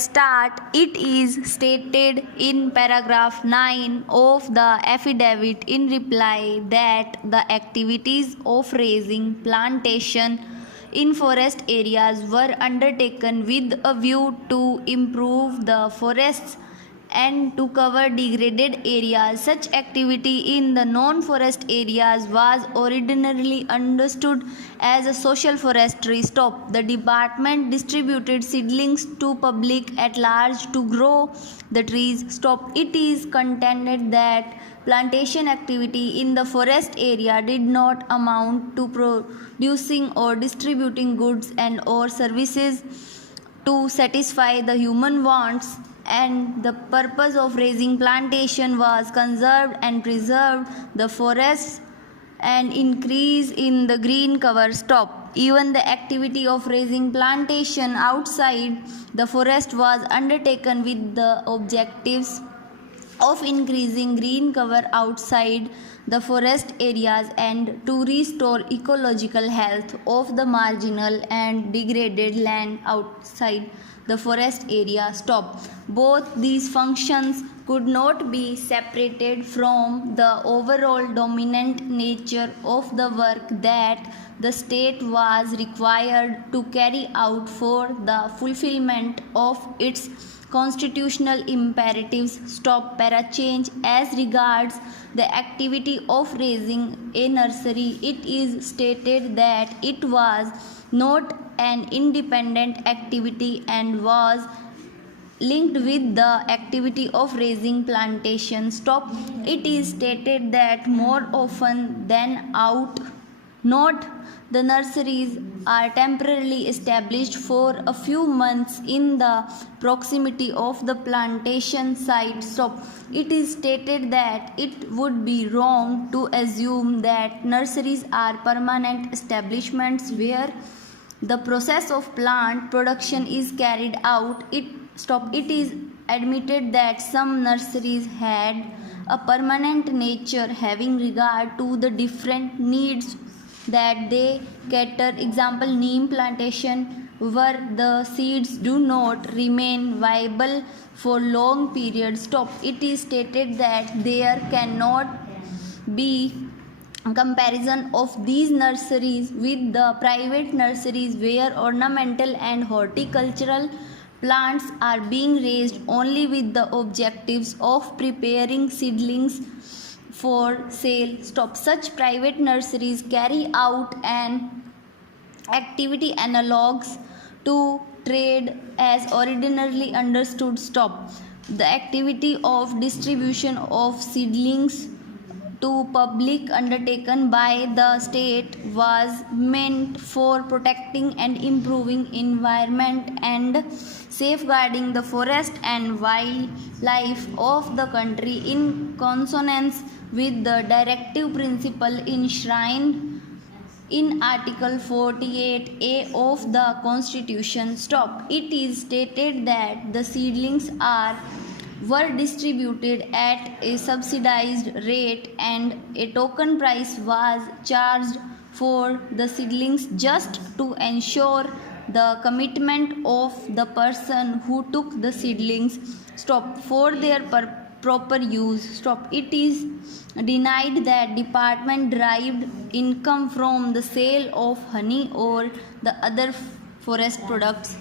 Start, it is stated in paragraph 9 of the affidavit in reply that the activities of raising plantation in forest areas were undertaken with a view to improve the forests and to cover degraded areas. Such activity in the non-forest areas was originally understood as a social forestry. The department distributed seedlings to public at large to grow the trees. It is contended that plantation activity in the forest area did not amount to producing or distributing goods and or services to satisfy the human wants, and the purpose of raising plantation was conserve and preserve the forests and increase in the green cover. Even the activity of raising plantation outside the forest was undertaken with the objectives of increasing green cover outside the forest areas and to restore ecological health of the marginal and degraded land outside the forest area. Both these functions could not be separated from the overall dominant nature of the work that the state was required to carry out for the fulfillment of its constitutional imperatives. Change as regards the activity of raising a nursery, it is stated that it was not an independent activity and was linked with the activity of raising plantation. It is stated that more often than not, the nurseries are temporarily established for a few months in the proximity of the plantation site. It is stated that it would be wrong to assume that nurseries are permanent establishments where the process of plant production is carried out. It is admitted that some nurseries had a permanent nature having regard to the different needs that they cater. Example, neem plantation, where the seeds do not remain viable for long periods. It is stated that there cannot be comparison of these nurseries with the private nurseries where ornamental and horticultural plants are being raised only with the objectives of preparing seedlings for sale. Such private nurseries carry out an activity analogues to trade as originally understood. The activity of distribution of seedlings to public undertaken by the state was meant for protecting and improving environment and safeguarding the forest and wildlife of the country in consonance with the directive principle enshrined in Article 48A of the Constitution. It is stated that the seedlings were distributed at a subsidized rate and a token price was charged for the seedlings just to ensure the commitment of the person who took the seedlings for their proper use. It is denied that department derived income from the sale of honey or the other forest products.